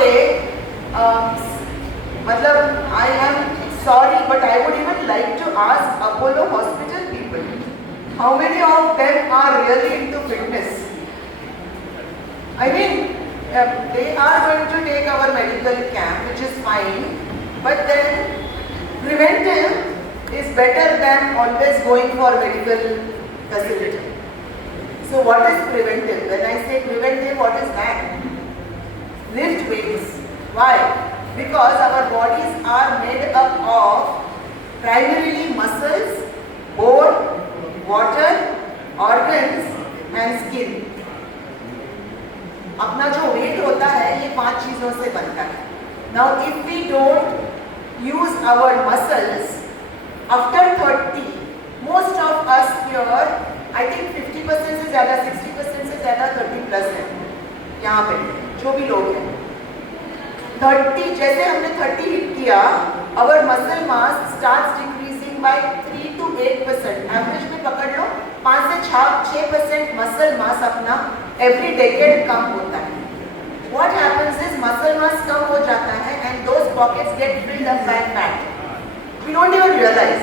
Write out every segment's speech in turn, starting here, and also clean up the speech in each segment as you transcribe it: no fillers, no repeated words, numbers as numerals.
पे मतलब I am sorry, but I would even like to ask Apollo Hospital people, how many of them are really into fitness? I mean, they are going to take our medical camp, which is fine, but then preventive is better than always going for medical facility. So what is preventive? When I say preventive, what is that? Lift weights. Why? Because our bodies are made up of primarily muscles, bone, water, organs and skin. अपना जो वेट होता है ये 5 चीजों से बनता है. Now if we don't use our muscles after 30, most of us here, I think 50% से ज़्यादा, 60% से ज़्यादा 30+ है यहाँ पे जो भी लोग हैं. 30 जैसे हमने 30 हिट किया, our muscle mass starts decreasing by 3 to 8%. एवरेज में पकड़ लो 5 से 6% muscle mass अपना every decade कम होता है. What happens is muscle mass कम हो जाता है and those pockets get filled up by fat. We don't even realize.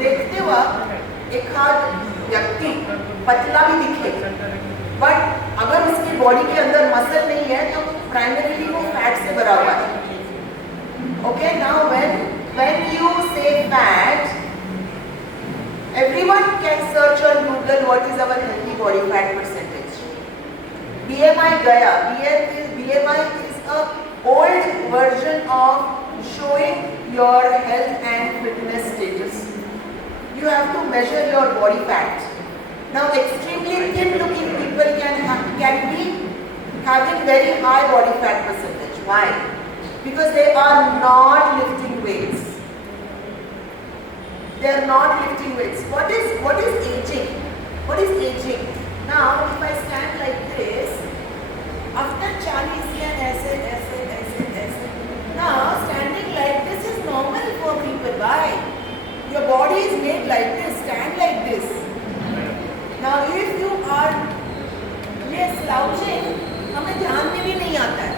देखते वक्त एक आध व्यक्ति पतला भी दिखे, बट अगर उसकी बॉडी के अंदर मसल नहीं है तो प्राइमरीली वो फैट से भरा हुआ है. Okay, now when you say fat, everyone can search on Google what is our healthy body fat percentage. BMI गया. BMI is a old version of showing your health and fitness status. You have to measure your body fat. Now extremely thin looking people can be having very high body fat percentage. Why? Because they are not lifting weights. They are not lifting weights. What is aging? What is aging? Now if I stand like this, after 40 years ऐसे. Now standing like this is normal for people. Why? Your body is made like this. Stand like this. Now if you are slouching, हमें ध्यान में भी नहीं आता है.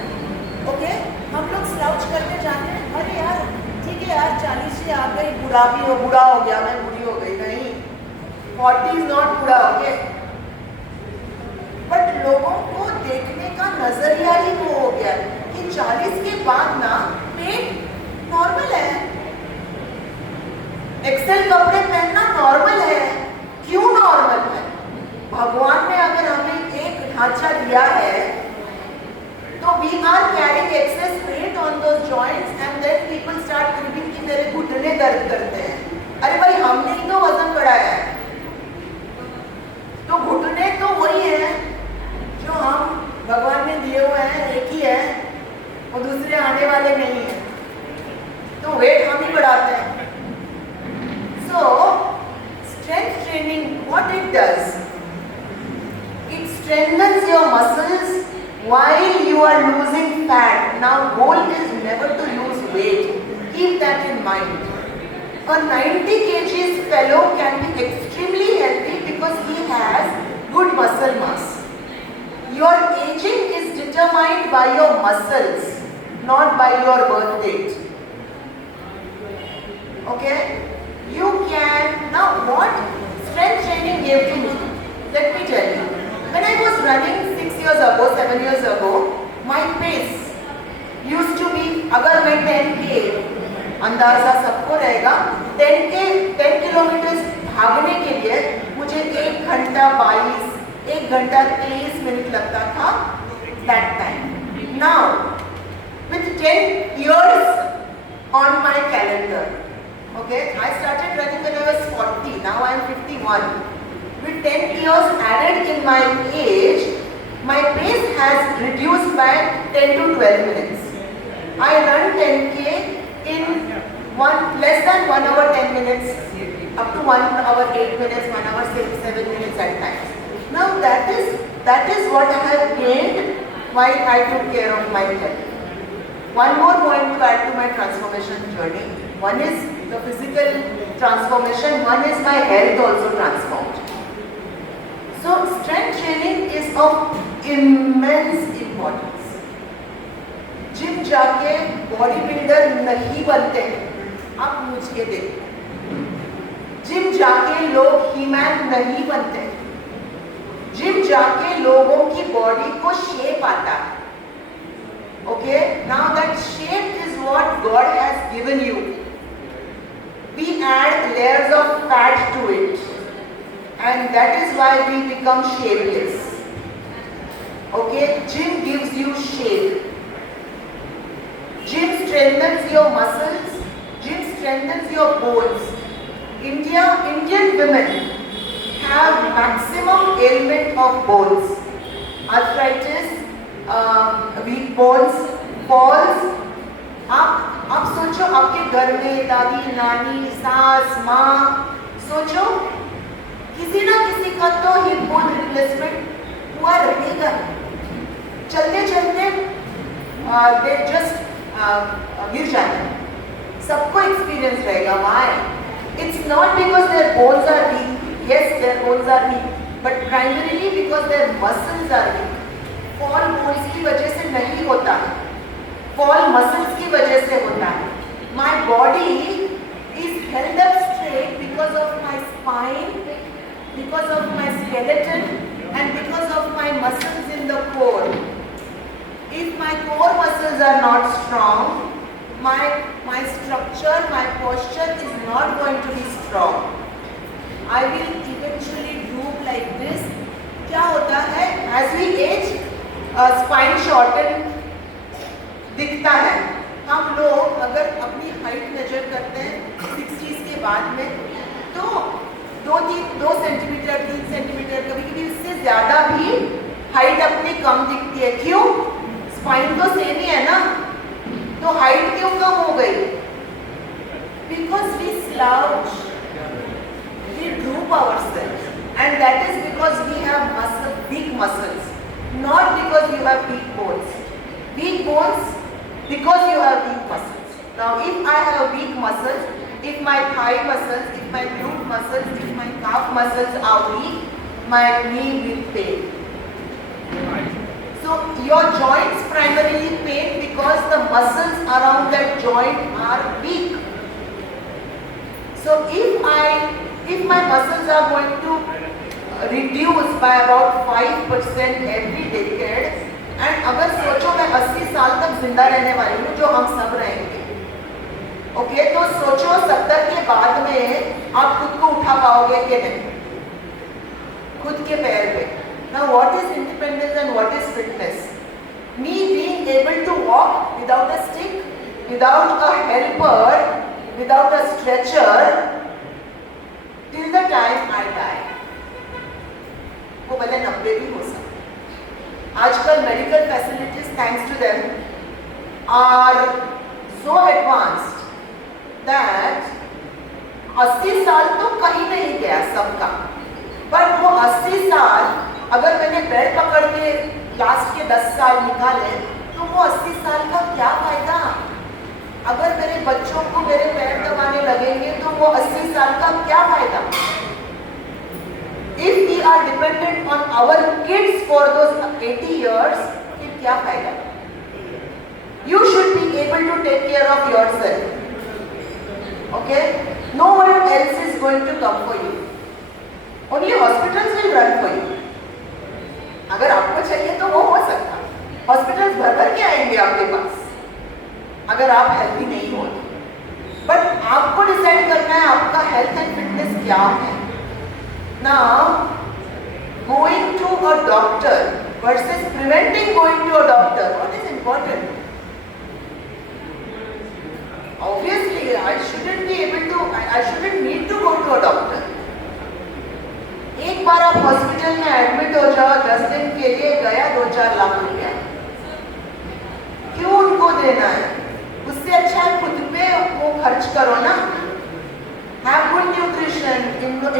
Okay? हम लोग स्लाउच करके जाते हैं, अरे यार ठीक है यार 40 से आ गई, बूढ़ा हो गया, मैं बूढ़ी हो गई. नहीं, 40 is not बूढ़ा. ओके, बट लोगों को देखने का नजरिया ही वो हो गया कि 40 के बाद ना पेट नॉर्मल है, एक्सेल कपड़े पहनना नॉर्मल है. क्यों नॉर्मल है? भगवान ने अगर हमें एक ढांचा दिया है तो we are carrying excess weight on those joints and then people start thinking कि मेरे घुटने दर्द करते हैं. अरे भाई हमने ही तो वजन बढ़ाया है, तो घुटने तो वही है जो हम भगवान ने दिए हुए हैं, एक ही है, और दूसरे आने वाले नहीं है, तो वेट हम ही बढ़ाते हैं. So strength training, what it does, it strengthens your muscles while you are losing fat. Now goal is never to lose weight. Keep that in mind. A 90 kg fellow can be extremely healthy because he has good muscle mass. Your aging is determined by your muscles, not by your birth date. Okay? You can, now what strength training gave to me? Let me tell you. When I was running 6 years ago, 7 years ago, my pace used to be, अगर मैं 10K, अंदाजा सबको रहेगा, 10 किलोमीटर भागने के लिए मुझे 1 घंटा 23 मिनट लगता था that time. Now, with 10 years on my calendar, okay, I started running when I was 40, now I am 51. With 10 years added in my age, my pace has reduced by 10 to 12 minutes. I run 10K in less than 1 hour 10 minutes, up to 1 hour 8 minutes, 1 hour 7 minutes at times. Now that is what I have gained while I took care of my health. One more point to add to my transformation journey. One is the physical transformation, one is my health also transformed. So strength training is of immense importance. Gym जाके body builder नहीं बनते हैं। आप मुझे देखो, जिम जाके लोग हीमैन नहीं बनते। जिम जाके लोगों की बॉडी को शेप आता है। Okay, now that shape is what God has given you. We add layers of fat to it and that is why we become shapeless. Okay, gym gives you shape. Gym strengthens your muscles, gym strengthens your bones. Indian women have maximum ailment of bones. Arthritis, weak bones, falls. आप सोचो आपके घर में दादी, नानी, सास, माँ, सोचो किसी ना किसी का तो हिप बोन रिप्लेसमेंट हुआ रहेगा। चलते चलते दे जस्ट गिर जाते हैं। सबको एक्सपीरियंस रहेगा। Why? It's not because their bones are weak, yes their bones are weak, but primarily because their muscles are weak. Fall bones की वजह से नहीं होता है, फॉल मसल्स की वजह से होता है। My body is held up straight because of my spine, because of my skeleton and because of my muscles in the core. If my core muscles are not strong, my structure, my posture is not going to be strong. I will eventually droop like this. क्या होता है? As we age, spine shorten दिखता है। हम लोग अगर अपनी height measure करते हैं 60s के बाद में, तो 2 सेंटीमीटर 3 सेंटीमीटर, कभी कभी उससे ज़्यादा भी हाइट अपनी कम दिखती है। क्यों? स्पाइन तो सेम ही है ना, तो हाइट क्यों कम हो गई? Because we slouch, we droop ourselves, and that is because we have weak muscles, not because you have weak bones. Weak bones because you have weak muscles. Now if I have weak muscles, if my thigh muscles, if my glute muscles, if my calf muscles are weak, my knee will pain. So your joints primarily pain because the muscles around that joint are weak. So if my muscles are going to reduce by about 5% every decade, and अगर सोचो मैं 80 साल तक जिंदा रहने वाली हूँ, जो हम सब रहेंगे, ओके, तो सोचो 70 के बाद में आप खुद को उठा पाओगे कि नहीं, खुद के पैर पे. Now what is independence and what is fitness? Me being able to walk without a stick, without a helper, without a stretcher till the time I die. वो भले 90 भी हो सकता. आजकल medical facilities thanks to them are so advanced that 80 साल तो कहीं नहीं गया सबका, पर वो 80 साल अगर मैंने बेड पकड़ के लास्ट के 10 साल निकाले तो वो 80 साल का क्या फायदा? अगर मेरे बच्चों को मेरे पैर दबाने लगेंगे तो वो 80 साल का क्या फायदा? If we are dependent on our kids for those 80 years, फिर क्या फायदा? You should be able to take care of yourself. Okay? No one else is going to come for you. Only hospitals will run for you. अगर आपको चाहिए तो वो हो सकता. Hospitals भर भर के आएंगे आपके पास, अगर आप हेल्थी नहीं हो. बट आपको डिसाइड करना है आपका हेल्थ एंड फिटनेस क्या है. Now, going to a doctor versus preventing going to a doctor, what is important? Obviously, I shouldn't be able to, I shouldn't need to go to a doctor. एक बार आप हॉस्पिटल में एडमिट हो जाओ, 10 दिन के लिए गया 2-4 लाख रुपया, क्यों उनको देना है? उससे अच्छा खुद पे वो खर्च करो ना. Have good nutrition,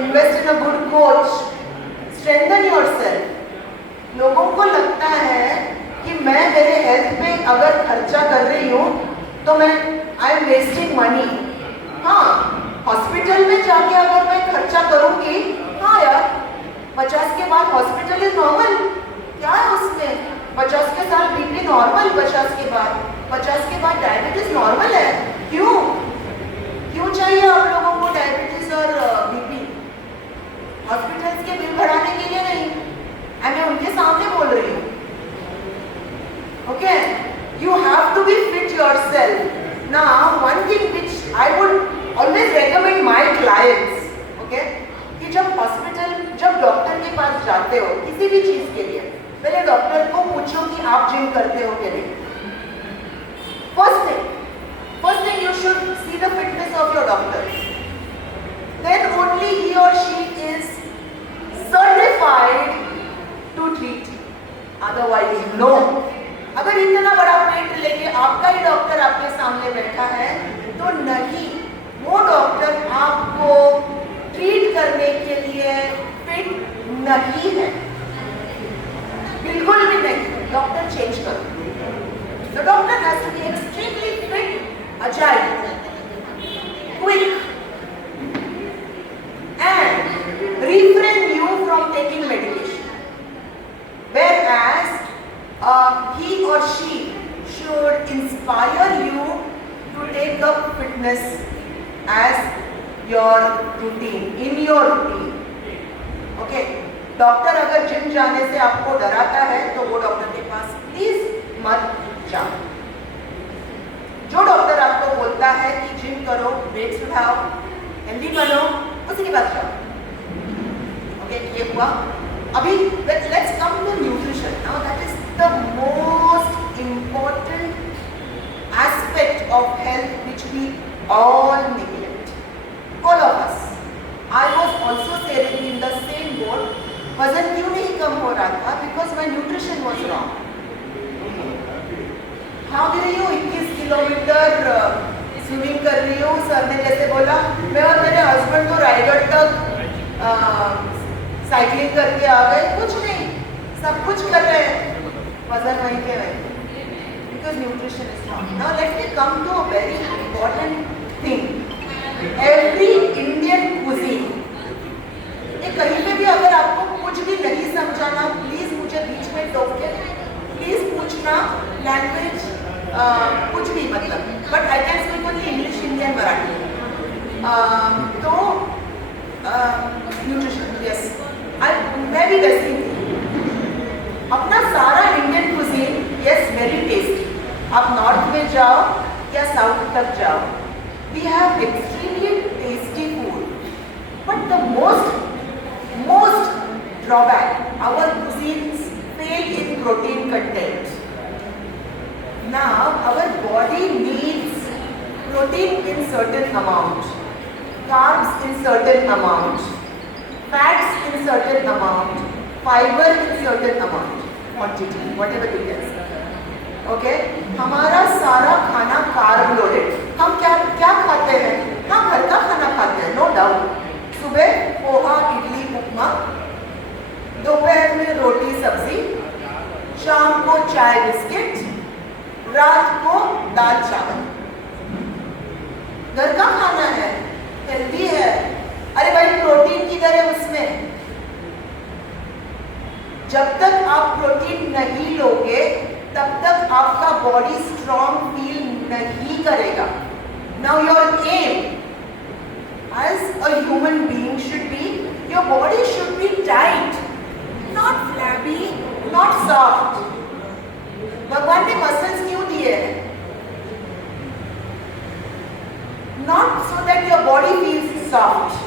invest in a good coach, strengthen yourself. लोगों को लगता है कि मैं मेरे हेल्थ पे अगर खर्चा कर रही हूँ तो मैं आई एम वेस्टिंग मनी. हाँ, हॉस्पिटल में जाके अगर मैं खर्चा करूँगी, हाँ यार, 50 के बाद हॉस्पिटल इज नॉर्मल. क्या है उसमें? 50 के साथ बीपी नॉर्मल 50 के बाद. 50 के बाद डायबिटीज नॉर्मल है। क्यों क्यों चाहिए आप लोगों को डायबिटीज और बीपी? हॉस्पिटल्स के बिल बढ़ाने के लिए नहीं, मैं उनके सामने बोल रही हूँ। Okay, you have to be fit yourself. Now one thing which I would always recommend my clients, okay, कि जब डॉक्टर के पास जाते हो किसी भी चीज के लिए, पहले डॉक्टर को पूछो कि आप जिम करते हो कि नहीं। First thing you should see the fitness of your doctor. Then only he or she is certified to treat. Otherwise, no. अगर इतना बड़ा पेट लेके आपका ही डॉक्टर आपके सामने बैठा है तो नहीं, वो डॉक्टर आपको ट्रीट करने के लिए फिट नहीं है, बिल्कुल भी नहीं। डॉक्टर चेंज करो। The doctor has to be extremely fit, agile, quick, and refrain you from taking medication. Whereas he or she should inspire you to take up fitness as your routine, in your routine. Okay? Doctor अगर जिम जाने से आपको डराता है तो वो डॉक्टर के पास प्लीज मत जाओ। जो डॉक्टर आपको बोलता है कि जिम करो, वेट्स उठाओ, हेल्दी बनो, उसी के पास जाओ। ओके, ये हुआ। अभी let's come to nutrition. Now that is the most important aspect of health which we all neglect, all of us. I was also saying in the same boat, वजन क्यों नहीं कम हो रहा था? Because my nutrition was wrong. भाग रही हूँ 21 किलोमीटर स्विमिंग कर रही हूँ, सर ने जैसे बोला, मैं और मेरे हस्बैंड तो रायगढ़ तक साइकिलिंग करके आ गए। कुछ नहीं, सब कुछ कर रहे हैं, वजन वहीं के वहीं, because nutrition is wrong. Now let me come to a very important thing, every Indian cuisine. कहीं पे भी अगर आपको कुछ भी नहीं समझाना, प्लीज मुझे बीच में टोक के प्लीज पूछना, लैंग्वेज कुछ भी मतलब, but I can speak only English, Hindi and Marathi. तो न्यूट्रिशन, यस, मैं भी वैसी हूँ। अपना सारा Indian cuisine, yes, very tasty. आप नॉर्थ में जाओ या साउथ तक जाओ, we have extremely tasty food, but the most drawback, our cuisines fail in protein content. Now our body needs protein in certain amount, carbs in certain amount, fats in certain amount, fiber in certain amount, quantity, whatever it is. Okay? हमारा सारा खाना carb loaded. हम क्या खाते हैं? हम घर का खाना खाते हैं, नो डाउट। सुबह पोहा, इडली, उपमा, दोपहर में रोटी सब्जी, शाम को चाय बिस्किट, रात को दाल चावल। घर का खाना है, हेल्दी है। अरे भाई, प्रोटीन किधर है उसमें? जब तक आप प्रोटीन नहीं लोगे तब तक आपका बॉडी स्ट्रॉन्ग फील नहीं करेगा। Now your aim as a human being should be, your body should be tight, not flabby, not soft. भगवान ने मसल्स क्यों दिए हैं? Not so that your body feels soft.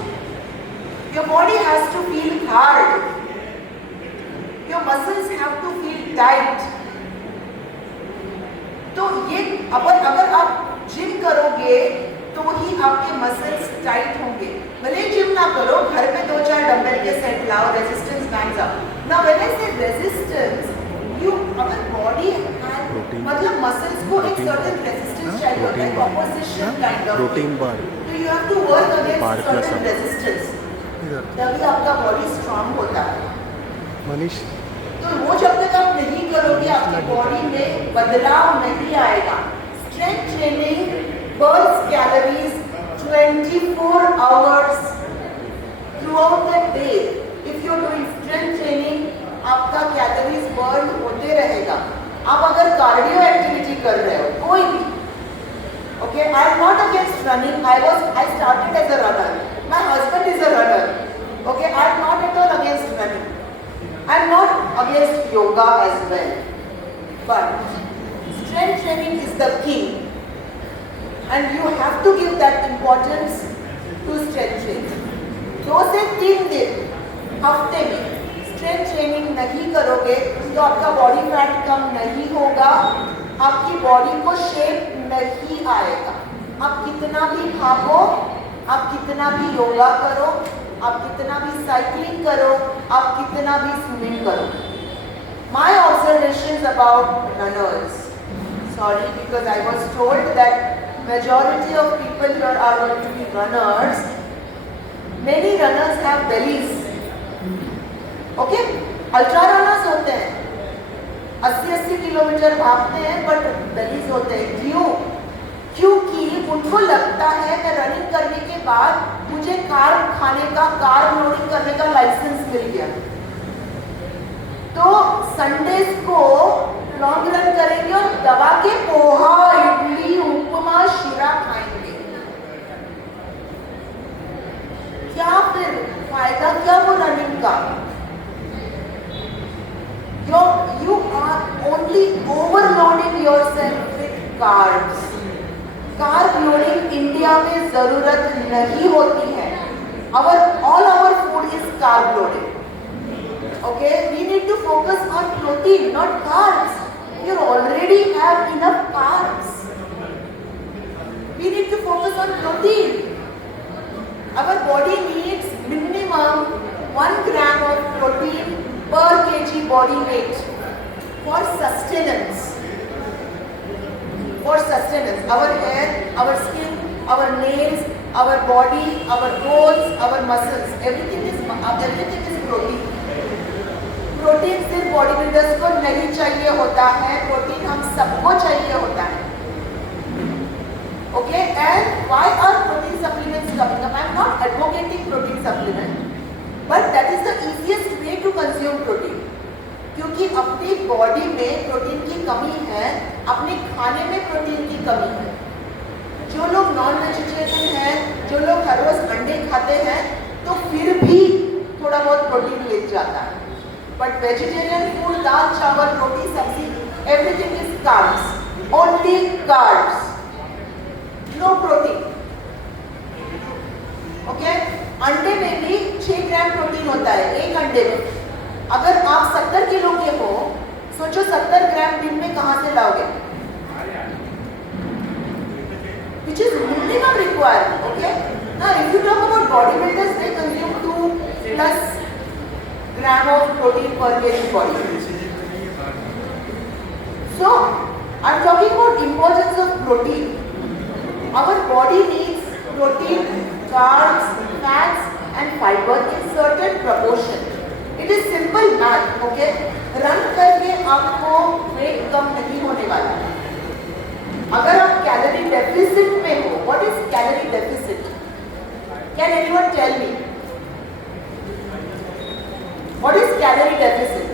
Your body has to feel hard. Your muscles have to feel tight. तो ये अगर आप जिम करोगे तो ही आपके मसल्स टाइट होंगे। भले जिम ना करो, घर पे 2-4 डंबल के सेट लाओ, रेजिस्टेंस बैंड्स आओ। Now when I say resistance, you अगर बॉडी मतलब मसल्स को एक सर्टेन रेजिस्टेंस चाहिए होता है, composition kind of protein bar, तो you have to work against certain resistance, तभी आपका बॉडी स्ट्रांग होता है। मनीष, तो वो जब तक आप नहीं करोगे आपकी बॉडी में बदलाव नहीं आएगा। Strength training burns calories 24 hours throughout the day. If you are doing strength training, आपका कैलोरीज बर्न होते रहेगा। आप अगर कार्डियो एक्टिविटी कर रहे हो, कोई भी, okay, I am not against running. I started as a runner. My husband is a runner. Okay, I am not at all against running. I am not against yoga as well. But strength training is the king, and you have to give that importance to strength training. 2 से 3 दिन हफ्ते में strength training नहीं करोगे तो आपका body fat कम नहीं होगा, आपकी बॉडी को शेप नहीं आएगा। आप कितना भी भागो, आप कितना भी योगा करो, आप कितना भी साइकिलिंग करो, आप कितना भी स्विमिंग करो। My observations about runners, sorry, because I was told that majority of people here are going to be runners. Many runners have bellies. Okay, ultra runners होते हैं, 80-80 किलोमीटर भागते हैं, बट बेलीज होते हैं। क्यों? क्योंकि उनको लगता है कि रनिंग करने के बाद मुझे कार्ब खाने का, कार्ब लोडिंग करने का लाइसेंस मिल गया, तो संडेज को लॉन्ग रन करेंगे और दबा के पोहा, इडली, उपमा, शीरा खाएंगे। क्या फिर फायदा क्या वो रनिंग का? You are only overloading yourself with carbs. Carb loading India में जरूरत नहीं होती है। All our food is carb loading. Okay, we need to focus on protein, not carbs. You already have enough carbs. We need to focus on protein. Our body needs minimum 1 gram of protein per kg body weight for sustenance. For sustenance, our hair, our skin, our nails, our body, our bones, our muscles, everything is protein. Protein सिर्फ body builders को नहीं चाहिए होता है, प्रोटीन हम सबको चाहिए होता है। Okay, and why are protein supplements coming up? I am not advocating protein supplement, but that is the easiest way to consume protein. क्योंकि अपनी बॉडी में प्रोटीन की कमी है, अपने खाने में प्रोटीन की कमी है। जो लोग नॉन वेजिटेरियन हैं, जो लोग हर रोज अंडे खाते हैं, तो फिर भी थोड़ा बहुत प्रोटीन मिल जाता है। बट वेजिटेरियन फूड, दाल, चावल, रोटी, सब्जी, everything is carbs, only carbs, no protein. Okay, अंडे में भी 6 ग्राम प्रोटीन होता है एक अंडे में। अगर आप 70 किलो के हो, सोचो 70 ग्राम दिन में कहां से लाओगे? Which is minimum requirement. Okay. Now, if you talk about bodybuilders, they consume 2+ gram of protein per kg body weight. So, I'm talking about importance of protein. Our body needs protein, carbs, fats, and fiber in certain proportion. It is simple math, okay? Run करके आपको वेट कम नहीं होने वाला। अगर आप calorie deficit में हो, what is calorie deficit? Can anyone tell me? What is calorie deficit?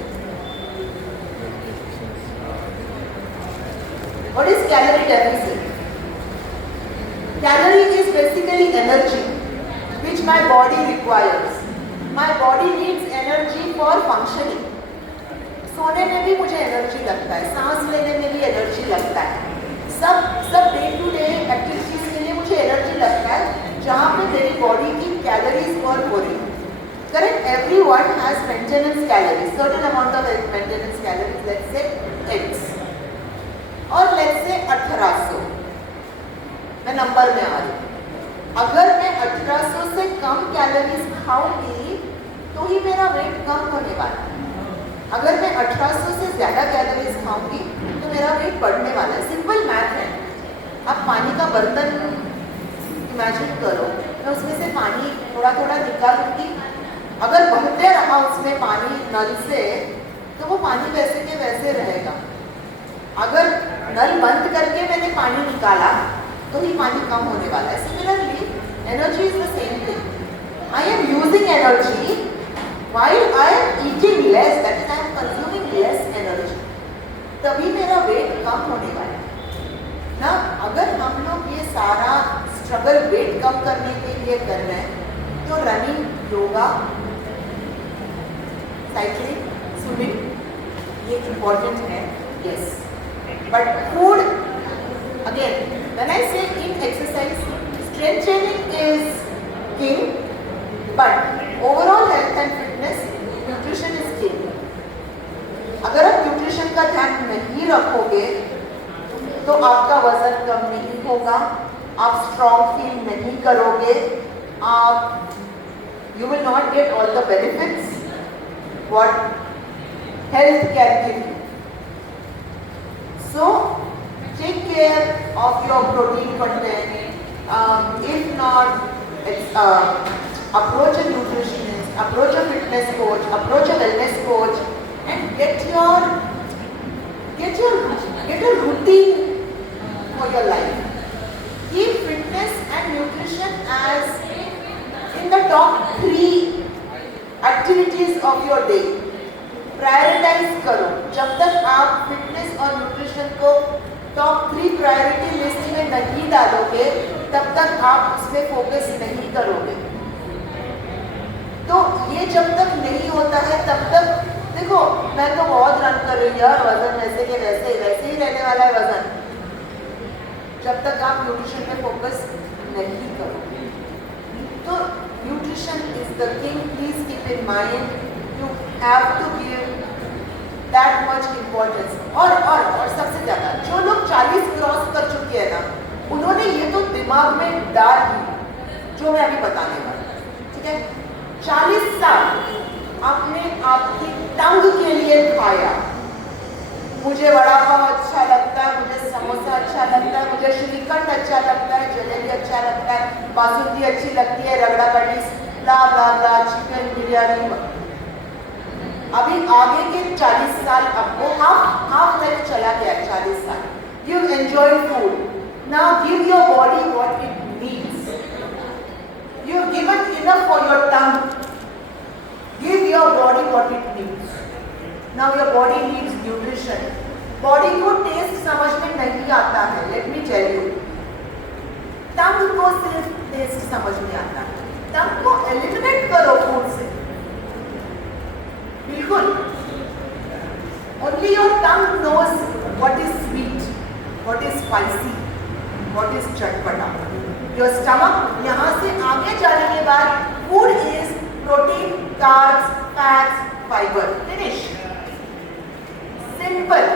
What is calorie deficit? Calorie is basically energy which my body requires. My body needs energy for functioning. सोने में भी मुझे एनर्जी लगता है, सांस लेने में भी एनर्जी लगता है, सब डे टू डे एक्टिविटीज के लिए मुझे एनर्जी लगता है, जहाँ पे मेरी बॉडी की कैलोरीज बर्न हो रही है। Correct, everyone has maintenance calories, certain amount of maintenance calories, let's say X और लेट्स से 1800। मैं नंबर में आ रही हूँ। अगर मैं 1800 से कम कैलोरीज खाऊंगी तो ही मेरा वेट कम होने वाला है। अगर मैं 1800 से ज़्यादा कैलोरीज खाऊंगी तो मेरा वेट बढ़ने वाला है। सिंपल मैथ है। आप पानी का बर्तन इमेजिन करो, मैं उसमें से पानी थोड़ा थोड़ा निकालूंगी, अगर बहते रहा उसमें पानी नल से तो वो पानी वैसे के वैसे रहेगा। अगर नल बंद करके मैंने पानी निकाला तो ही पानी कम होने वाला है। Similarly energy is the same thing. I am using energy while I am eating less, that is I am consuming less energy, तभी मेरा वेट कम होने वाला है। सारा स्ट्रगल वेट कम करने के लिए कर रहे हैं, तो रनिंग, योगा, साइकिलिंग, स्विमिंग ये इम्पोर्टेंट है, yes. But food, again when I say in exercise, strength training is king, but overall health and fitness nutrition is king. अगर आप न्यूट्रिशन का ध्यान नहीं रखोगे तो आपका वजन कम नहीं होगा, आप स्ट्रॉन्ग फील नहीं करोगे, आप you will not get all the benefits what health can give you. So take care of your protein content. If not, it's approach a nutritionist, approach a fitness coach, approach a wellness coach, and get a routine for your life. Keep fitness and nutrition as in the top 3 activities of your day. Prioritize करो. जब तक आप फिटनेस और न्यूट्रिशन को टॉप 3 priority list में नहीं डालोगे, तब तक आप उसमें फोकस नहीं करोगे. तो ये जब तक नहीं होता है तब तक, देखो मैं तो बहुत रन कर रही हूँ यार, वजन वैसे के वैसे ही रहने वाला है वजन. जब तक आप न्यूट्रिशन पे फोकस नहीं करोगे. तो nutrition is the king. Please keep in mind, you have to give that much importance. और सबसे ज़्यादा जो लोग 40 क्रॉस कर चुके हैं ना, उन्होंने ये तो दिमाग में डाल दी जो मैं अभी बताने वाला. ठीक है, 40 साल आपने आपकी टंग के लिए खाया. मुझे वड़ा पाव अच्छा लगता है, मुझे समोसा अच्छा लगता है, मुझे श्रीखंड अच्छा लगता है, जलेबी अच्छा लगता है, बासुंदी अच्छी लगती है, रगड़ा पैटीज, ब्ला ब्ला ब्ला, चिकन बिरयानी. अभी आगे के 40 साल आपको हाफ लाइफ चला गया. 40 साल you enjoy food. Now give your body what it needs. You have given enough for your tongue. Give your body what it needs. Now your body needs nutrition. Body को टेस्ट समझ में नहीं आता है. Let me tell you. tongue को सिर्फ टेस्ट समझ में आता है. tongue को एलिमिनेट करो फूड से. बिल्कुल. Only your tongue knows what is sweet, what is spicy, what is चटपटा. Your stomach, यहाँ से आगे जाने के बाद food is protein, carbs, fats, fiber. Finish. Simple.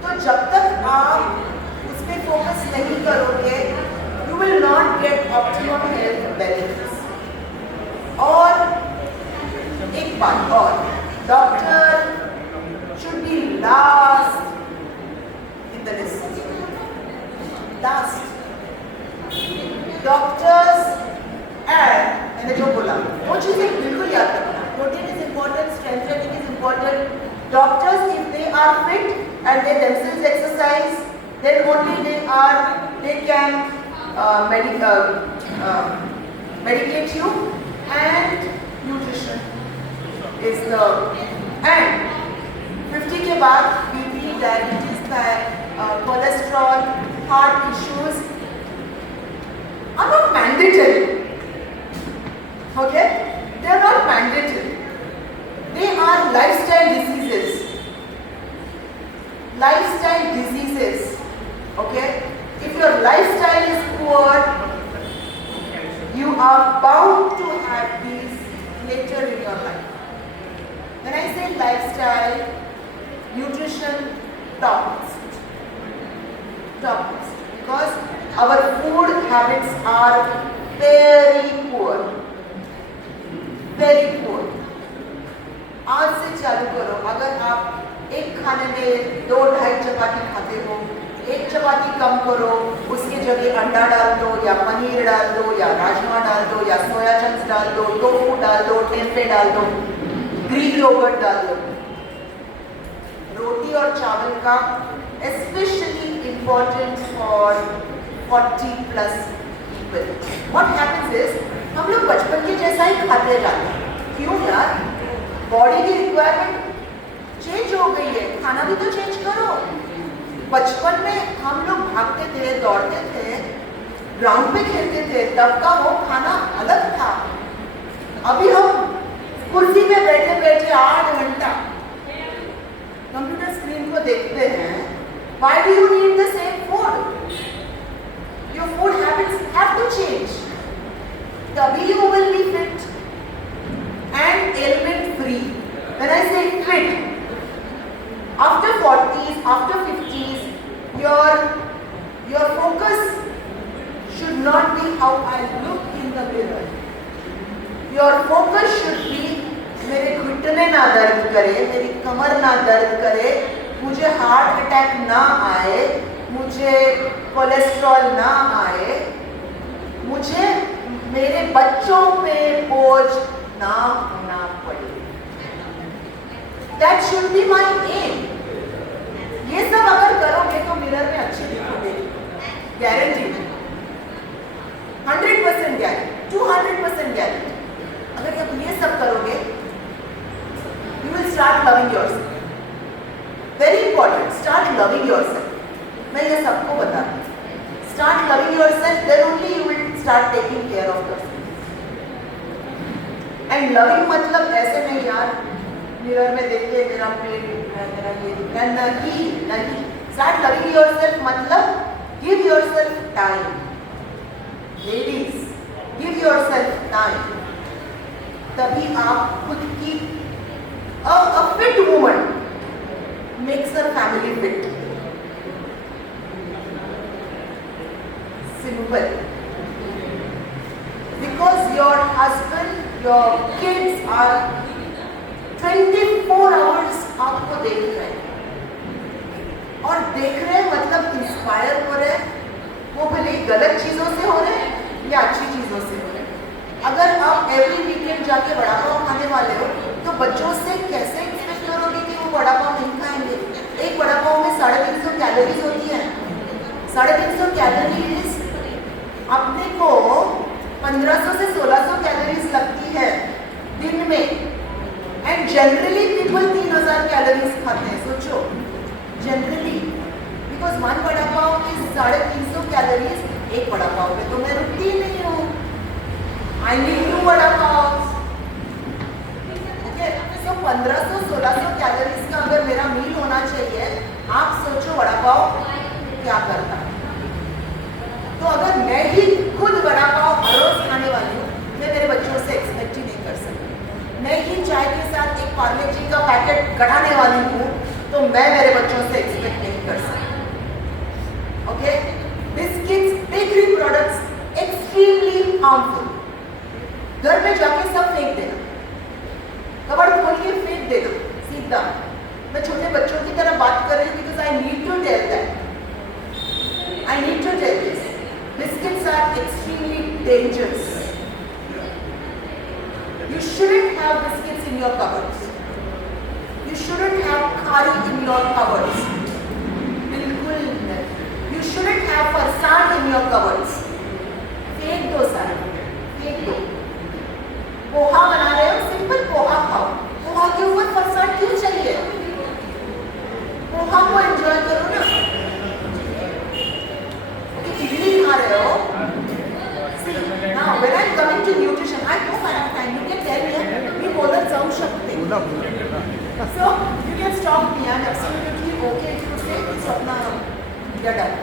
तो जब तक आप उस पर फोकस नहीं करोगे, you will not get optimum health benefits. और एक बात और, doctor should be last in the list. Last. Doctors and मैंने जो बोला वो चीज़ें बिल्कुल याद रखना. Protein is important, strength training is important. Doctors if they are fit and they themselves exercise, then only they can medicate you. And nutrition is the, and 50 के बाद BP, diabetes, cholesterol, heart issues are not mandatory. Okay? They are not mandatory. They are lifestyle diseases. Lifestyle diseases. Okay? If your lifestyle is poor, you are bound to have these later in your life. When I say lifestyle, nutrition topics. Because our food habits are very poor. Very poor. आज से चालू करो. अगर आप एक खाने में 2-2.5 चपाती खाते हो, एक चपाती कम करो, उसकी जगह अंडा डाल दो, या पनीर डाल दो, या राजमा डाल दो, या सोया चंक्स डाल दो, टोफू डाल दो, टेम्पे डाल दो, ग्रीक योगर्ट डाल दो. रोटी और चावल का especially important for 40+ people. What happens is, हम लोग बचपन के जैसा ही खाते जाते हैं. क्यों यार? बॉडी की रिक्वायरमेंट चेंज हो गई है, खाना भी तो चेंज करो. बचपन में हम लोग भागते थे, दौड़ते थे, ग्राउंड पे खेलते थे, तब का वो खाना अलग था। अभी हम कुर्सी पे बैठे बैठे 8 घंटा कंप्यूटर स्क्रीन को देखते हैं। Why do you need the same food? Your food habits have to change. तभी you will be fit and ailment free. When I say fit, after 40s, after 50s, your focus should not be how I look in the mirror. Your focus should be मेरे घुटने ना दर्द करे, मेरी कमर ना दर्द करे, मुझे हार्ट अटैक ना आए, मुझे कोलेस्ट्रॉल ना आए, मुझे मेरे बच्चों पे बोझ ना होना पड़े। That should be my aim. ये सब अगर करोगे तो मिरर में अच्छे दिखोगे, गारंटी, 100% गारंटी, 200% गारंटी। अगर जब ये सब करोगे, you will start loving yourself. Very important, start loving yourself. मैं ये सबको बताती हूँ। Start loving yourself, then only you will start taking care of yourself. And loving मतलब ऐसे नहीं यार, मिरर में देखिए मेरा पेट है, मेरा ये नहीं। Start loving yourself मतलब give yourself time. Ladies, give yourself time. तभी आप खुद की a fit woman makes her family fit. Simple. Because your husband, your kids are 24 hours आपको देख रहे हैं, और देख रहे हैं मतलब इंस्पायर हो रहे हैं, वो भले गलत चीजों से हो रहे हैं या अच्छी चीजों से हो रहे हैं। अगर आप एवरी वीकेंड जाके वड़ा पाव खाने वाले हो तो बच्चों से कैसे एक्सपेक्ट करोगे कि वो वड़ा पाव नहीं खाएंगे? एक वड़ा पाव में 350 कैलोरीज होती है। 350 कैलोरीज अपने को 1500 से 1600 कैलोरीज लगती है दिन में, एंड जनरली पीपल 3000 कैलोरीज खाते हैं। सोचो, जनरली, बिकॉज 1 वड़ा पाव इज 350 कैलोरीज। एक वड़ा पाव में तो मैं रुकती नहीं हूँ, आई नीड 2 वड़ा पाव। ओके, तो 1500-1600 कैलोरीज का अगर मेरा मील होना चाहिए, आप सोचो वड़ा पाव क्या करता है। तो अगर मैं ही खुद वड़ा पाव हर रोज खाने वाली हूँ, मैं मेरे बच्चों से एक्सपेक्ट ही नहीं कर सकती। मैं ही चाय के साथ एक पार्ले जी का पैकेट कढ़ाने वाली हूँ, तो मैं मेरे बच्चों से एक्सपेक्ट नहीं कर सकती। Okay, biscuits, bakery products extremely harmful. घर में जाके सब फेंक देना, कबाड़ खोल के फेंक देना सीधा। मैं छोटे बच्चों की तरह बात कर रही हूँ, because I need to tell that, I need to tell this. Biscuits are extremely dangerous. You shouldn't have biscuits in your cupboards. You shouldn't have khari in your cupboards. बिल्कुल नहीं. You shouldn't have farsan in your cupboards. फेंक दो सारे, फेंक दो। पोहा बना रहे हो, सिंपल पोहा खाओ। पोहा के ऊपर फरसान क्यों चाहिए? पोहा को एंजॉय करो ना। इडली खा रहे हो, now when I'm coming to nutrition, I know I have time. You can tell me, मी बोलत जाऊ शकते. So you can stop me. I'm absolutely okay to say it's अपना you're done.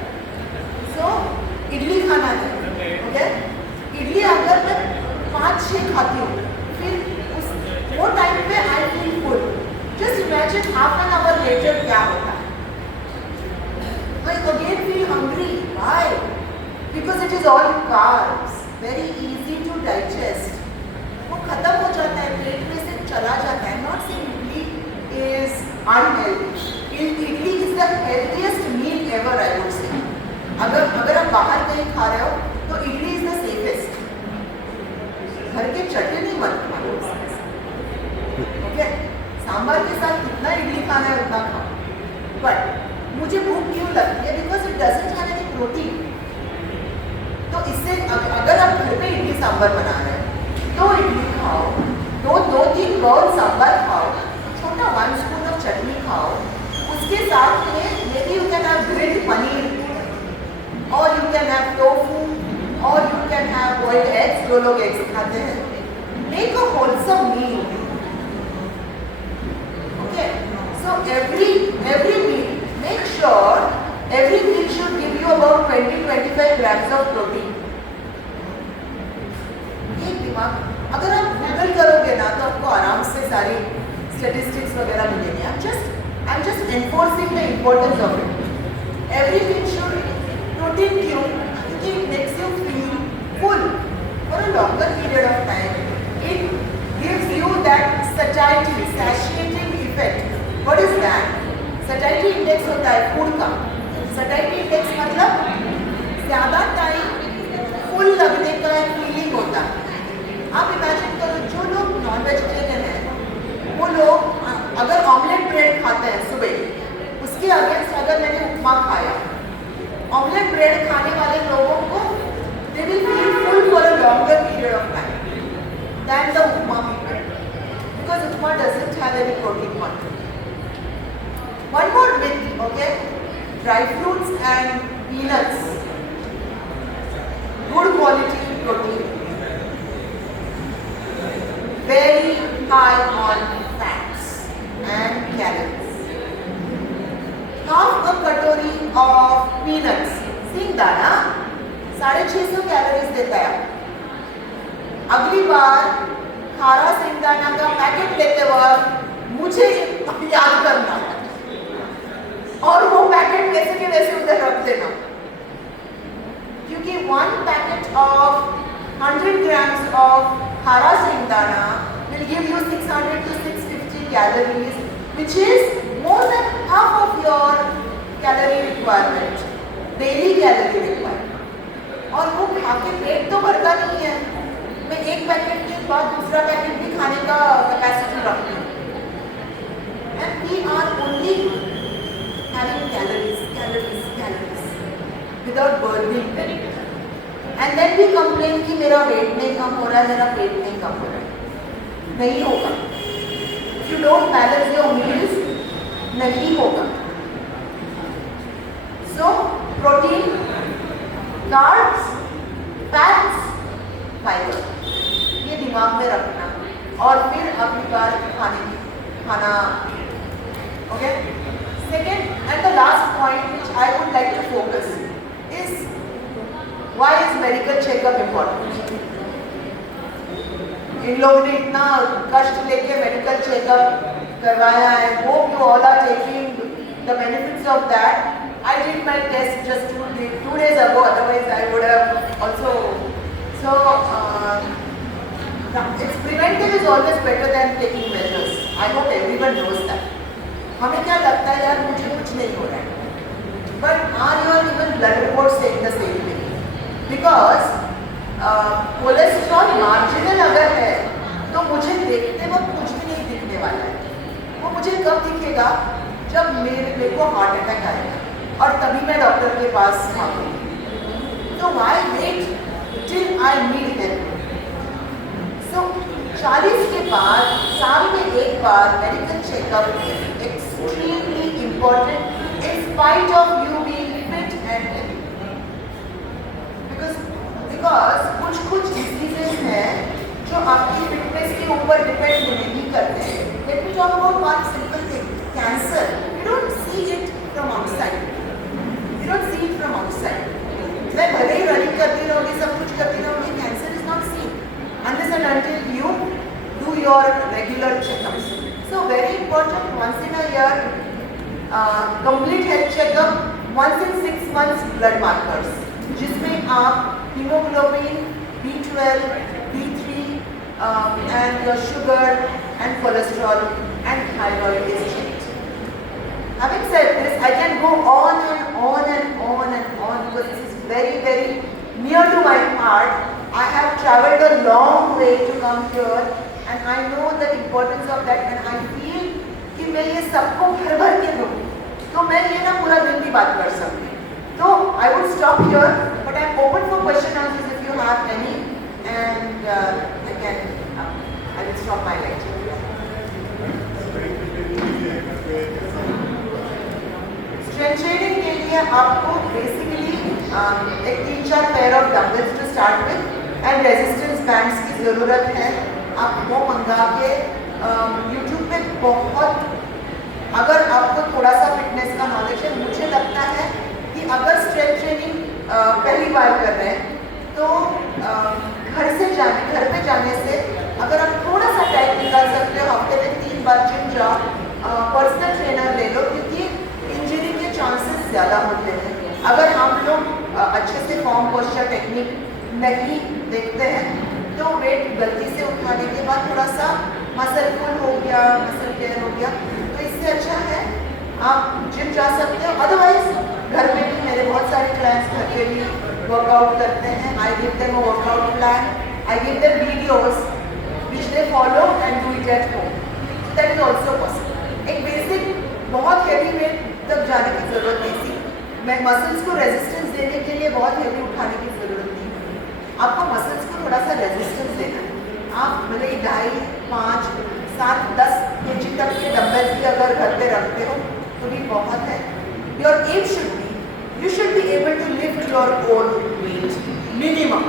So इडली खाना है, okay? इडली अगर मैं 5-6 खाती हूँ, फिर उस वो टाइम पे I feel full. Just imagine half an hour later क्या होता है? I again feel hungry. Why? Because it is all carbs, very easy to digest. वो खत्म हो जाता है, पेट में से चला जाता है। Not saying idli is unhealthy. Idli is the healthiest meal ever, I would say. अगर आप बाहर कहीं खा रहे हो तो इडली is the safest. घर के चटनी मत खाओ। ओके, सांभर के साथ कितना इडली खाना है उतना खाओ। बट मुझे भूख क्यों लगती है? Because it doesn't have any protein. तो इससे अगर आप घर पे इडली सांभर बना रहे हैं, 2 इडली खाओ, 2-3 बाउल सांभर खाओ, छोटा 1 स्पून ऑफ चटनी खाओ, उसके साथ में maybe you can have with paneer, or you can have tofu, or you can have boiled eggs. जो लोग eggs खाते हैं, make a wholesome meal. Okay, so every meal, make sure every meal should give you about 20-25 grams of protein. ये दिमाग अगर आप गूगल करोगे ना तो आपको आराम से सारी स्टैटिस्टिक्स वगैरह मिलेंगे. I'm just enforcing the importance of it. Everything should protein you, it makes you feel full for a longer period of time. It gives you that satiety, satiating effect. What is that? Satiety index होता है फूड का. Satiety index मतलब ज़्यादा time full लगने का फीलिंग होता है. आप इमेजिन करो जो लोग नॉन वेजिटेरियन हैं वो लोग अगर ऑमलेट ब्रेड खाते हैं सुबह, उसके अगेंस्ट अगर मैंने उपमा खाया, ऑमलेट ब्रेड खाने वाले लोगों को they will feel full for a longer period of time than the upma people, because upma doesn't have any protein content. One more myth, okay? Dry fruits and peanuts, good quality protein, very high on fats and calories. Half a katori of peanuts, सिंगदाना 650 कैलोरीज देता है. अगली बार खारा सिंगदाना का पैकेट लेते वक्त मुझे याद करना और वो पैकेट वैसे के वैसे उधर रख देना, क्योंकि 1 पैकेट ऑफ 100 grams of खारा सिंगदाना will give you 600 to 650 calories, which is more than half of your calorie requirement, daily calorie requirement. और वो खा के पेट तो भरता नहीं है. मैं एक पैकेट के बाद दूसरा पैकेट भी खाने का कैपेसिटी रखती हूँ. And we are only having calories without burning. And then we complain कि मेरा वेट नहीं कम हो रहा है, मेरा पेट नहीं कम हो रहा है. नहीं होगा. If you don't balance your meals, नहीं होगा. So protein, carbs, fats, fiber, ये दिमाग में रखना और फिर अगली बार खाना. Okay? Second and the last point which I would like to focus is why is medical checkup important? इन लोगों ने इतना कष्ट लेके मेडिकल चेकअप करवाया है. Hope you all are taking the benefits of that. I did my test just 2 days ago, otherwise I would have also. So it's preventive is always better than taking measures. I hope everyone knows that. हमें क्या लगता है यार मुझे कुछ नहीं हो रहा है, but are your even blood reports saying the same thing? Because cholesterol marginal अगर है तो मुझे देखते वक्त कुछ भी नहीं दिखने वाला है. वो मुझे कब दिखेगा? जब मेरे को हार्ट अटैक आएगा और तभी मैं डॉक्टर के पास भागूंगी. तो why wait till I need help? So 40 के बाद साल में एक बार medical checkup is extremely important in spite of you being fit and healthy. Because कुछ डिसीजेस हैं जो आपकी फिटनेस के ऊपर डिपेंड नहीं करते हैं. Let me talk about one simple thing, cancer. You don't see it from outside. You don't see it from outside. मैं भले ही रनिंग करती रहूँगी, सब कुछ करती रहूँगी, cancer is not seen unless and until you do your regular checkups. So very important, once in a year, complete health checkup, once in 6 months blood markers, जिसमें आप hemoglobin, B12, B3, and your sugar and cholesterol and thyroid is checked. Having said this, I can go on and on and on and on because this is very, very near to my heart. I have traveled a long way to come here and I know the importance of that and I feel कि मैं ये सबको भर भर के दूँ तो मैं ये ना पूरा दिन भी बात कर सकती. So I would stop here, but I am open for question answers if you have any, and I will stop my lecture. Strength training के लिए लिए आपको बेसिकली एक 3-4 pair of dumbbells to start with and resistance bands की ज़रूरत है। आप वो मंगा के यूट्यूब पे बहुत, अगर आपको थोड़ा सा फिटनेस का नॉलेज है, मुझे लगता है कि अगर स्ट्रेंथ ट्रेनिंग पहली बार कर रहे हैं तो घर पे जाने से अगर आप थोड़ा सा टाइम निकाल सकते हो, हफ्ते में 3 बार जिम जाओ, पर्सनल ट्रेनर ले लो, क्योंकि इंजरी के चांसेस ज़्यादा होते हैं। अगर हम लोग अच्छे से फॉर्म, पोस्चर, टेक्निक नहीं देखते हैं तो वेट गलती से उठाने के बाद थोड़ा सा मसल पुल हो गया, मसल टेयर हो गया, तो इससे अच्छा है आप जिम जा सकते हो। अदरवाइज घर में भी मेरे बहुत सारे क्लाइंट्स घर पे भी वर्कआउट करते हैं। I give them a workout plan, I give them videos which they follow and do it at home. So that is also possible. एक बेसिक बहुत हेवी वेट तक जाने की ज़रूरत नहीं थी। मैं मसल्स को रेजिस्टेंस देने के लिए बहुत हेवी उठाने की ज़रूरत नहीं है। आपको मसल्स को थोड़ा सा रेजिस्टेंस देना है। आप भले 2.5, 5, 7, 10 kg तक के डंबल्स भी अगर घर पे रखते हो तो भी बहुत है। Your aim should be, you should be able to lift your own weight minimum.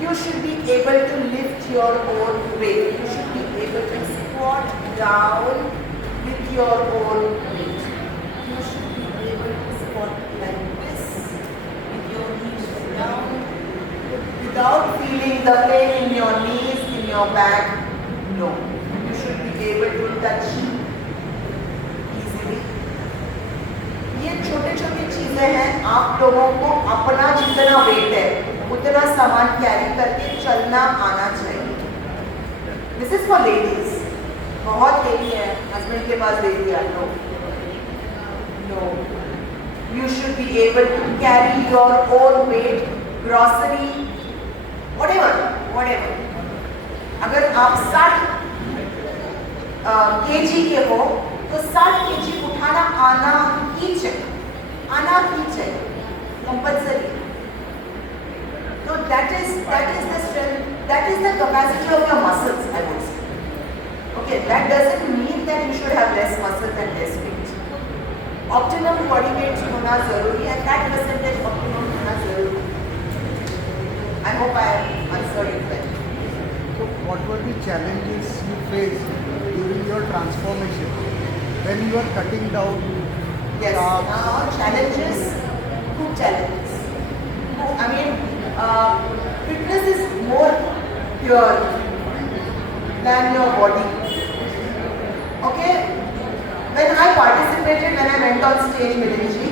You should be able to lift your own weight. You should be able to squat down with your own weight. You should be able to squat like this with your knees down without feeling the pain in your knees, in your back. No. You should be able to touch easily. ये छोटे-छोटे चीज़ें हैं, आप लोगों को अपना जितना वेट है उतना सामान कैरी करके चलना आना चाहिए। This is for ladies. बहुत हेवी है, हस्बैंड के पास दे दिया तो no. You should be able to carry your own weight, grocery, whatever. अगर आप 60 kg के हो तो 60 kg उठाना आना ही चाहिए, compulsory. So that is the strength, that is the capacity of your muscles, I would say. Okay, that doesn't mean that you should have less muscles and less weight. Optimum body weight होना जरूरी है, fat percentage optimum होना जरूरी है। I hope I have answered it well. So what were the challenges you faced during your transformation when you were cutting down? Yes, challenges, good challenges. I mean, fitness is more pure than your body. Okay, when I participated, when I went on stage, Milinji,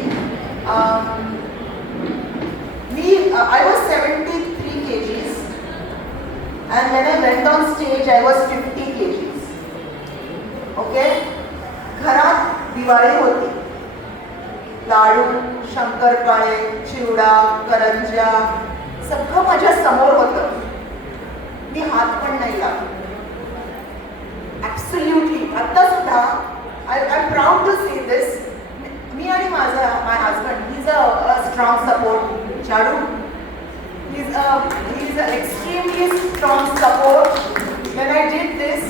I was 73 kgs, and when I went on stage, I was 50 kgs. Okay, घरात दिवाळी होती, लाडू, शंकरपाळे, चिवडा, करंज्या सगळं माझ्या समोर होतं. मी हात पण नाही लावला. ॲब्सोल्युटली. आता सुद्धा I am proud to say this. मी आणि माझा my husband, he is a strong support. Chadu, he is a extremely strong support. When I did this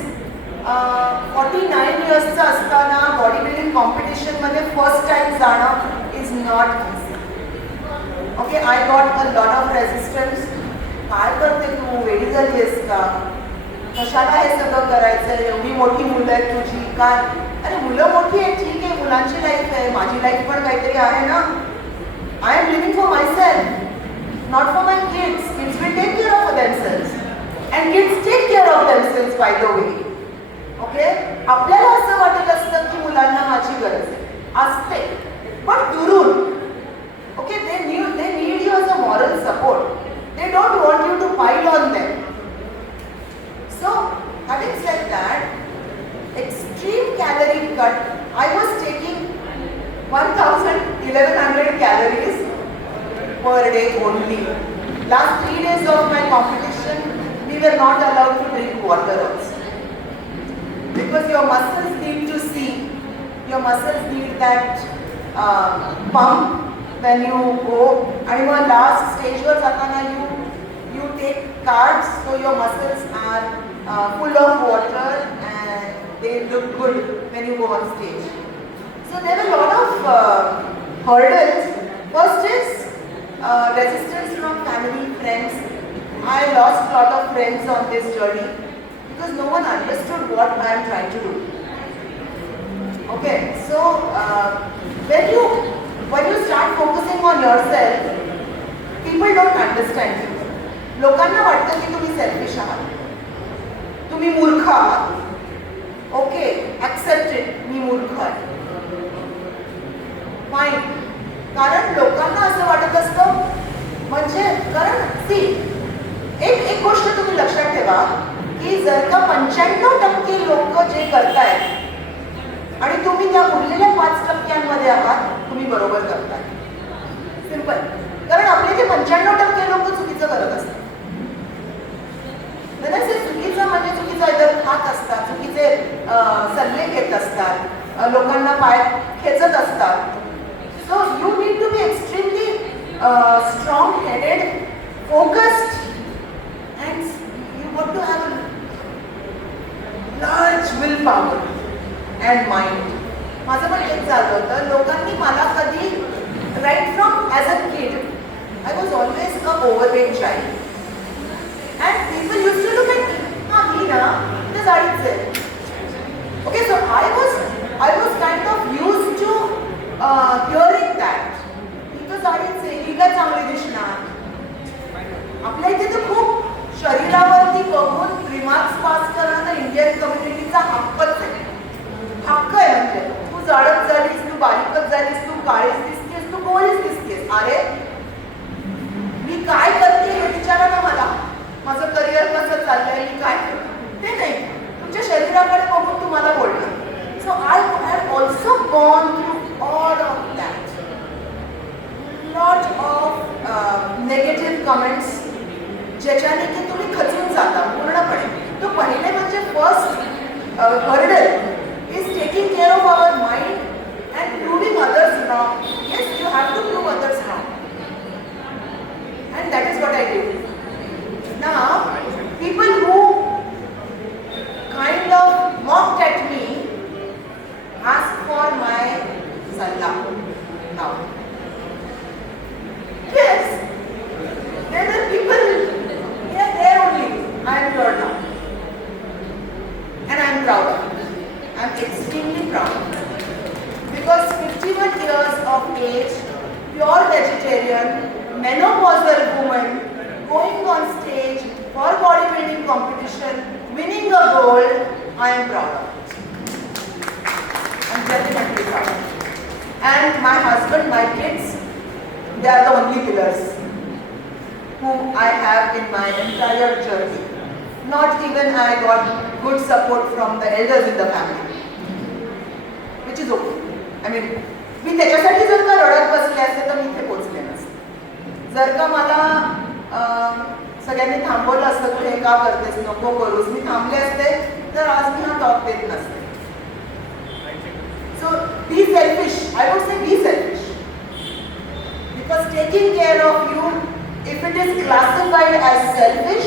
49 इयर्सचं असताना बॉडी बिल्डिंग कॉम्पिटिशनमध्ये फर्स्ट टाइम जाणं is not easy. Okay, I got a lot of resistance. काय करते तू, वेडी झाली आहेस का, कशाला हे सगळं करायचं, एवढी मोठी मुलं आहेत तुझी, काय. अरे मुलं मोठी आहेत, ठीक आहे, मुलांची लाईफ आहे, माझी लाईफ पण काहीतरी आहे ना. I am living for myself, not for my kids. Kids will take care of themselves and kids take care of themselves by the way. Okay, आपल्याला असं वाटत असतं की मुलांना माझी गरज असते, पण दुरून. Okay, they need you as a moral support. They don't want you to pile on them. So, having said that, extreme calorie cut, I was taking 1100 calories per day only. Last 3 days of my competition, we were not allowed to drink water also. Because your muscles need to see, your muscles need that pump when you go. And your last stage वर जाताना you take carbs, so your muscles are full of water and they look good when you go on stage. So there were a lot of hurdles. First is resistance from family, friends. I lost a lot of friends on this journey because no one understood what I am trying to do. Okay, so when you start focusing on yourself, people don't understand you. लोकांना वाटतं की तुम्ही सेल्फिश आहात, तुम्ही मूर्ख आहात. Okay, accept it, मी मूर्ख आहे. फाईन. कारण लोकांना असं वाटत असतं, म्हणजे कारण सी एक गोष्ट तुम्ही लक्षात ठेवा की जर का 95% लोक जे करतायत आणि तुम्ही त्या उरलेल्या 5% आहात, तुम्ही बरोबर करताय. सिंपल. कारण आपले ते 95% लोक चुकीचं करत असतात. चुकीचं म्हणजे चुकीचं इतर खात असतात, चुकीचे सल्ले घेत असतात, लोकांना पाय खेचत असतात. So you need to be extremely strong headed, focused, and you want to have large willpower and mind. माझं पण एक झालं होतं. लोकांनी मला कधी right from as a kid I was always a overweight child. And people used to look at me, Meena, the जाडीच आहे. Okay, so I was kind of used to hearing that. ही तर जाडीच आहे, ही काय चांगली दिसणार. आपल्या इथे तर खूप शरीरावरती बघून रिमार्क्स पास करणं तर इंडियन कम्युनिटीचा हक्कच आहे. हक्क आहे. म्हणजे तू जाडच झालीस, तू बारीकच झालीस, तू काळीच दिसतेस, तू गोळीच दिसतेस. अरे मी काय करते हे विचारा ना मला. माझं करिअर कसं चाललंय, मी काय ते नाही, तुमच्या शरीराकडे बघून तुम्हाला बोलणार. So I have also gone through all of that. Lot of negative comments ज्याच्याने की तुम्ही खचून जाता पूर्णपणे. तो पहिले म्हणजे first hurdle is taking care of our mind and proving others wrong. Yes, you have to prove others wrong, and that is what I do. Now, people who kind of mocked at me ask for my sallah now. Yes, there are people, they are there only. I am here now. And I am proud of it. I am extremely proud. Because 51 years of age, pure vegetarian, menopausal woman, going on stage for bodybuilding competition, winning a gold, I am proud of it. I'm definitely proud of it. And my husband, my kids, they are the only pillars whom I have in my entire journey. Not even I got good support from the elders in the family, which is okay. I mean, मी त्याच्यासाठी जर का रडत बसले असते तर मी इथे पोहोचले नसते. जर का मला सगळ्यांनी थांबवलं असतं, तू हे का करतेस, नको करूस, मी थांबले असते तर आज मी हा टॉप देत नसते. So be selfish. I would say be selfish. Because taking care of you, if it is classified as selfish,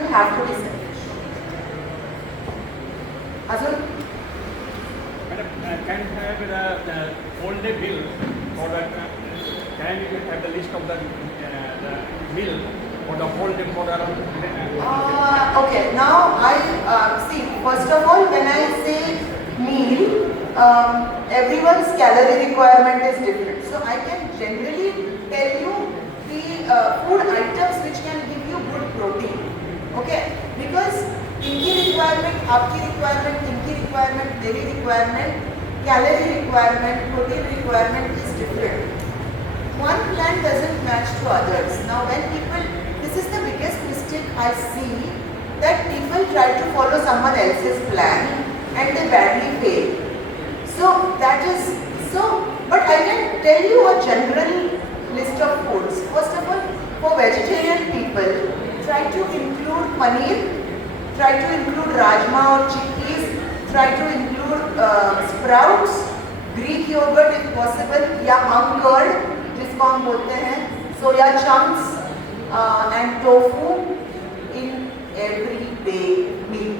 you have to be selfish. अजून can you have the whole day bill for that? Can you have the list of the bill for the whole day for the? Okay, now I see. First of all, when I say meal, everyone's calorie requirement is different. So I can generally tell you the food items which can give you good protein. Okay, because इनकी requirement, आपकी requirement, इनकी requirement, मेरी requirement, calorie requirement, protein requirement is different. One plan doesn't match to others. Now when people, this is the biggest mistake I see, that people try to follow someone else's plan and they badly fail. So that is, so, but I can tell you a general list of foods. First of all, for vegetarian people, try to include paneer, try to include rajma or chickpeas, try to include sprouts, Greek yogurt if possible, या curd जिसको हम बोलते हैं, soya chunks and tofu in everyday meal.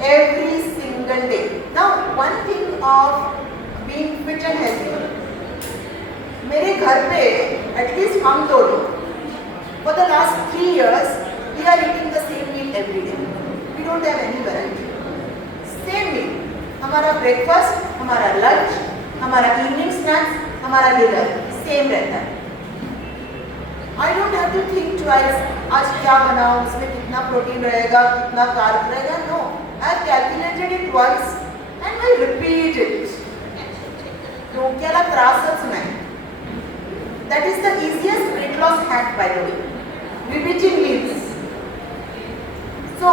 Every single day. Now, one thing of being fit and healthy, मेरे घर पे एटलीस्ट हम दोनों for the last 3 years we are eating the same meal every day. We don't have any variety. Same meal. हमारा ब्रेकफास्ट, हमारा लंच, हमारा evening snacks, हमारा dinner same रहता है. I don't have to think twice. आज क्या बनाऊं, उसमें कितना प्रोटीन रहेगा, कितना कार्ब रहेगा. No, I have calculated it once and I repeat it. डोक्याला त्रासच नाही. That is the easiest weight loss hack, by the way. Repeating meals. So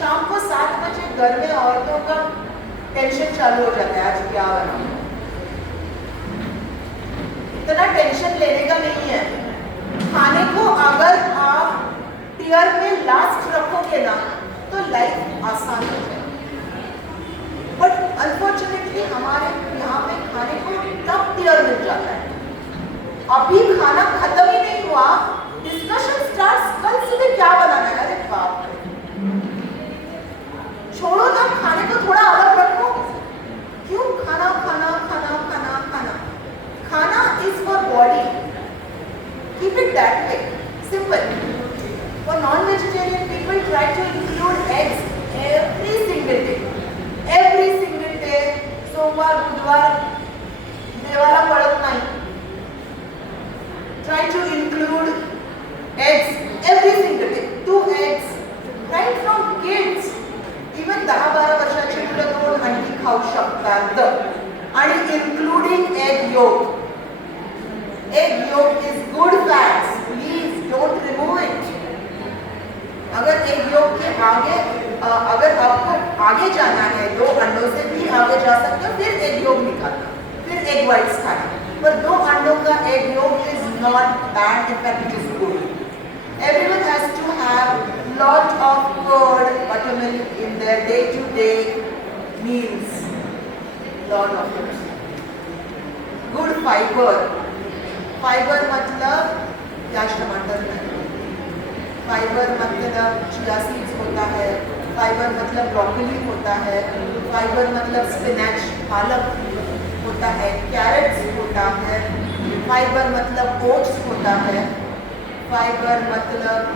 शाम को 7 बजे घर में औरतों का टेंशन चालू हो जाता है, आज क्या बनाऊं. इतना टेंशन लेने का नहीं है. खाने को अगर आप टियर में लास्ट रखोगे ना तो लाइफ आसान हो जाएगी. बट अनफॉर्चुनेटली हमारे यहाँ पे खाने को टॉप टियर मिल जाता है. अभी खाना खत्म ही नहीं हुआ, डिस्कशन स्टार्ट्स, कल सुबह क्या बनाना है. अरे बाप रे, छोड़ो ना, खाने को थोड़ा अलग रखो. क्यों खाना खाना खाना खाना खाना. खाना is for body. Keep it that way. Simple. For non-vegetarian people, try to include eggs every single day. Every single day. सोमवार, बुधवार देवाला पड़त नाही. Try to include eggs every single day. 2 eggs. Right from kids. Even 10-12 वर्षाची मुलं 2 अंडी खाऊ शकतात. आणि including egg yolk. Egg yolk is good fats. Please don't remove it. अगर egg yolk के आगे अगर आपको आगे जाना है, 2 अंडों से भी आगे जा सकते हो, फिर egg yolk निकालना, फिर egg whites खाना. पर 2 अंडों का egg yolk is not bad. In fact, it is good. Everyone has to have lot of curd, buttermilk in their day-to-day meals. Lot of it. Good fiber. Fibre मतलब प्याज टमाटर नहीं. फाइबर मतलब चिया सीड्स होता है. फाइबर मतलब ब्रोकली होता है. फाइबर मतलब स्पिनच, पालक होता है. कैरेट्स होता है. फाइबर मतलब ओट्स होता है. फाइबर मतलब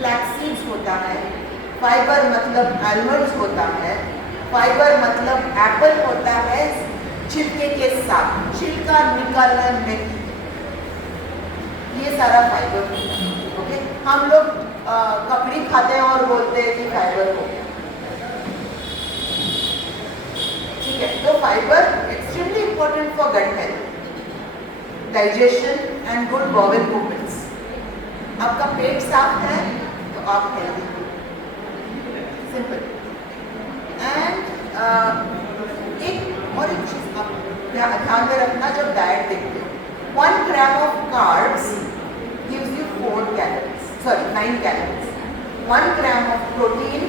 फ्लैक्स सीड्स होता है. फाइबर मतलब आलमंड्स होता है. फाइबर मतलब एप्पल होता है छिलके के साथ, छिलका निकालना नहीं. ये सारा फाइबर होता है. ओके, हम लोग ककड़ी खाते हैं और बोलते हैं कि फाइबर हो गया. ठीक है, तो fibre extremely important for gut health, digestion and good bowel movements. आपका पेट साफ है तो आप हेल्दी हो. सिंपल. एंड एक चीज आप ध्यान में रखना जब डाइट देखते हो. 1 gram of carbs gives you 4 calories. Sorry, 9 calories. 1 gram of protein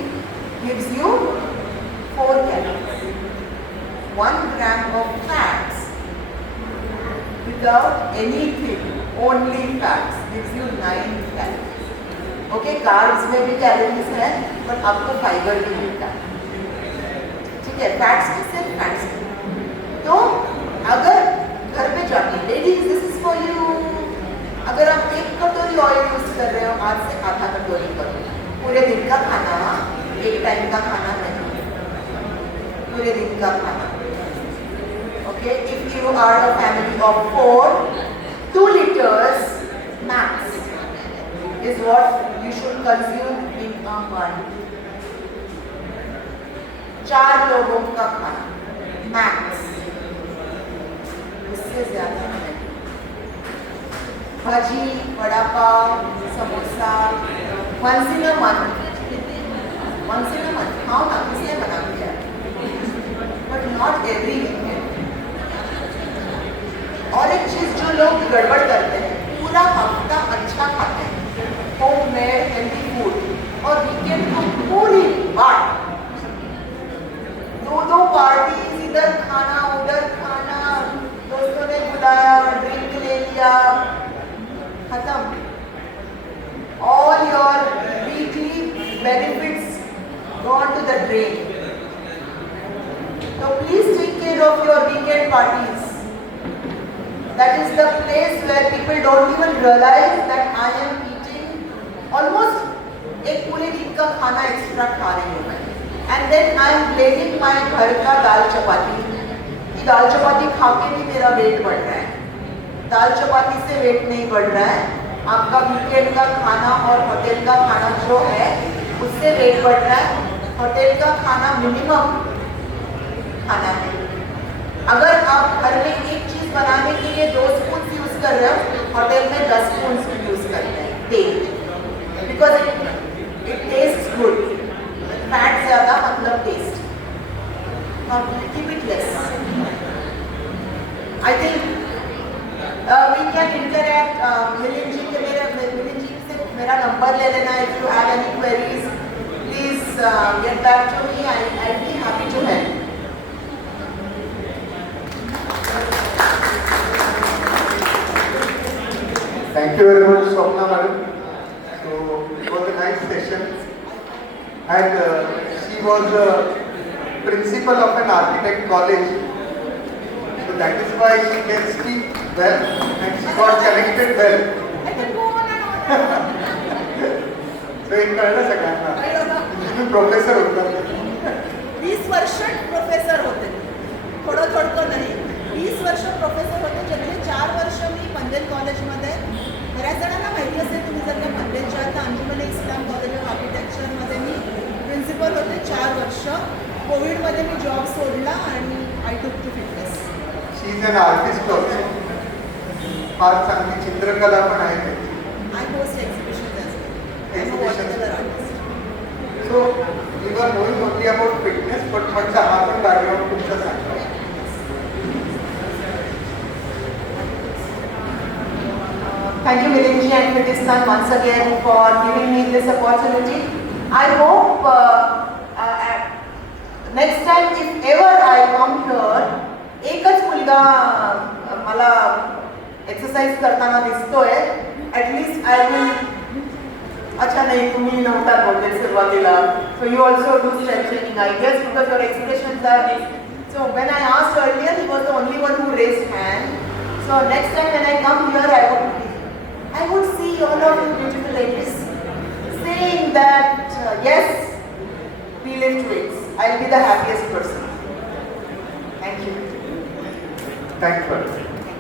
gives you 4 calories. 1 gram of fats without anything, only fats, gives you 9 calories. Okay, carbs में भी calories है, but आपको fiber भी मिलता है. ठीक है, fats में सिर्फ fats. तो अगर घर पे जाके ladies, this is for you. अगर आप 1 कटोरी ऑयल यूज कर रहे हो, आज से आधा कटोरी करो. पूरे दिन का खाना, एक टाइम का खाना नहीं, पूरे दिन का खाना. Okay, if you are a family of 4, 2 liters max is what you should consume in a month. 4 लोगों का खाना मैक्स, उससे ज्यादा नहीं. भाजी, वड़ा पाव, samosa, once in a month खाओ ना, किसने बना दिया, बट नॉट एवरी वीकेंड. और एक चीज जो लोग गड़बड़ करते हैं, पूरा हफ्ता अच्छा खाते हैं, होममेड हेल्दी फूड, और वीकेंड को पूरी बात 2 पार्टीज, इधर खाना उधर खाना, दोस्तों ने बुलाया, ड्रिंक ले लिया, खत्म. All your weekly benefits gone to the drain. So please take care of your weekend parties. That is the place where people don't even realize that I am eating almost एक पूरे दिन का खाना एक्स्ट्रा खा रही हूँ मैं. And then I am blaming my घर का दाल चपाती. कि दाल चपाती खा के भी मेरा वेट बढ़ रहा है. दाल चपाती से वेट नहीं बढ़ रहा है. आपका वीकेंड का खाना और होटल का खाना जो है उससे वेट बढ़ रहा है. होटल का खाना मिनिमम खाना है. अगर आप घर में एक चीज बनाने के लिए 2 स्पून यूज कर रहे हो, होटल में 10 स्पून यूज करते हैं तेल. Because it taste good. Fat ज्यादा मतलब taste. Keep it less. I think we can interact. Milind ji से मेरा नंबर ले लेना. If you have any queries please get back to me. I be happy to help. Thank you very much, Swapna madam. So it was a nice session, and she was the principal of an architect college. So that is why she can speak well, and she got connected well. So in कळलं सगळ्यांना. तुम्ही प्रोफेसर होता. 20 वर्ष प्रोफेसर होते. थोडं नाही. 20 वर्ष प्रोफेसर होते. ज्यातले 4 वर्ष मी पनवेल कॉलेजमध्ये. बऱ्याच जणांना माहिती असेल, तुम्ही जर का पनवेलच्या तर अंजुमन इस्लाम कॉलेज ऑफ आर्किटेक्चरमध्ये मी प्रिन्सिपल होते 4 वर्ष. कोविडमध्ये मी जॉब सोडला आणि I took to fitness. She is an artist also. फार चांगली चित्रकला पण आहे त्याची. I host exhibition Exhibitions. So we were knowing only about fitness, but म्हटलं हा पण बॅकग्राऊंड तुमचा सांगा. Thank you, Milinji and Kritistan, once again for giving me this opportunity. I hope next time, if ever I come here, एकच मुलगा मला एक्सरसाइज करताना दिसतोय. At least I will. अच्छा नाही, तुम्ही नव्हता बोलले सुरुवातीला. So you also do strengthening, I guess, because your expressions are. So when I asked earlier, he was the only one who raised hand. So next time when I come here, I would see all of you beautiful ladies saying that yes, we lift weights. I'll be the happiest person. Thank you. Thank you.